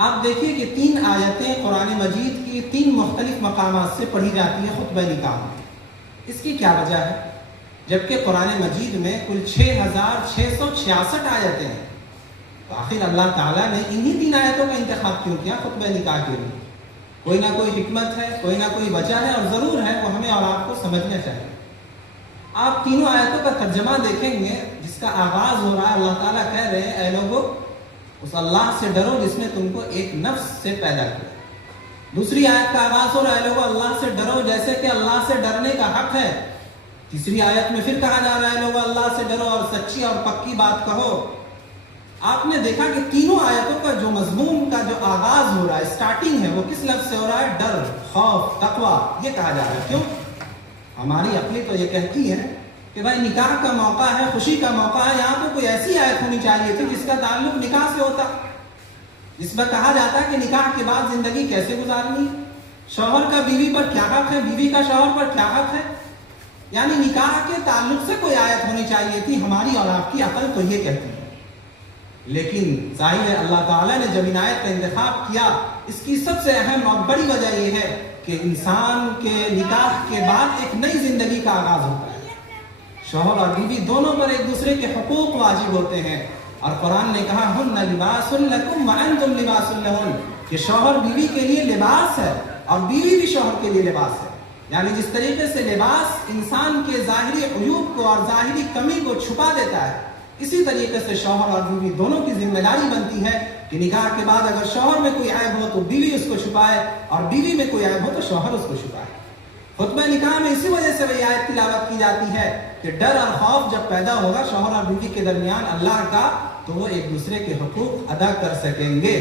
آپ دیکھیے کہ 3 آیتیں قرآن مجید کی 3 مختلف مقامات سے پڑھی جاتی ہیں خطبہ نکاح میں۔ اس کی کیا وجہ ہے؟ جبکہ قرآن مجید میں کل 6666 آیتیں ہیں، تو آخر اللہ تعالیٰ نے انہی 3 آیتوں کا انتخاب کیوں کیا خطبہ نکاح کے لیے؟ کوئی نہ کوئی حکمت ہے، کوئی نہ کوئی وجہ ہے، اور ضرور ہے، وہ ہمیں اور آپ کو سمجھنا چاہیے۔ آپ تینوں آیتوں کا ترجمہ دیکھیں گے، جس کا آغاز ہو رہا ہے، اللہ تعالیٰ کہہ رہے ہیں اے لوگو اس اللہ سے ڈرو جس نے تم کو ایک نفس سے پیدا کیا۔ دوسری آیت کا آغاز ہو رہا ہے اے لوگو اللہ سے ڈرو جیسے کہ اللہ سے ڈرنے کا حق ہے۔ تیسری آیت میں پھر کہا جا رہا ہے لوگو اللہ سے ڈرو اور سچی اور پکی بات کہو۔ آپ نے دیکھا کہ تینوں آیتوں کا جو مضمون کا جو آغاز ہو رہا ہے، سٹارٹنگ ہے، وہ کس لفظ سے ہو رہا ہے؟ ڈر، خوف، تقویٰ، یہ کہا جا رہا ہے۔ کیوں؟ ہماری عقلی تو یہ کہتی ہے کہ بھائی نکاح کا موقع ہے، خوشی کا موقع ہے، یہاں تو کوئی ایسی آیت ہونی چاہیے تھی جس کا تعلق نکاح سے ہوتا، جس میں کہا جاتا ہے کہ نکاح کے بعد زندگی کیسے گزارنی، شوہر کا بیوی پر کیا حق ہے، بیوی کا شوہر پر کیا حق ہے، یعنی نکاح کے تعلق سے کوئی آیت ہونی چاہیے تھی۔ ہماری اور آپ کی عقل تو یہ کہتی ہے، لیکن ظاہر ہے اللہ تعالیٰ نے جب ان آیت کا انتخاب کیا، اس کی سب سے اہم اور بڑی وجہ یہ ہے کہ انسان کے نکاح کے بعد ایک نئی زندگی کا آغاز ہوتا ہے۔ شوہر اور بیوی دونوں پر ایک دوسرے کے حقوق واجب ہوتے ہیں، اور قرآن نے کہا ہن لباس لکم وانتم لباس لہن، کہ شوہر بیوی کے لیے لباس ہے اور بیوی بھی شوہر کے لیے لباس ہے۔ یعنی جس طریقے سے لباس انسان کے ظاہری عیوب کو اور ظاہری کمی کو چھپا دیتا ہے، اسی طریقے سے شوہر اور بیوی دونوں کی ذمہ داری بنتی ہے کہ نکاح کے بعد اگر شوہر میں کوئی عیب ہو تو بیوی اس کو چھپائے، اور بیوی میں کوئی عیب ہو تو شوہر اس کو چھپائے۔ خطبہ نکاح میں اسی وجہ سے یہ آیت تلاوت کی جاتی ہے کہ ڈر اور خوف جب پیدا ہوگا شوہر اور بیوی کے درمیان اللہ کا، تو وہ ایک دوسرے کے حقوق ادا کر سکیں گے۔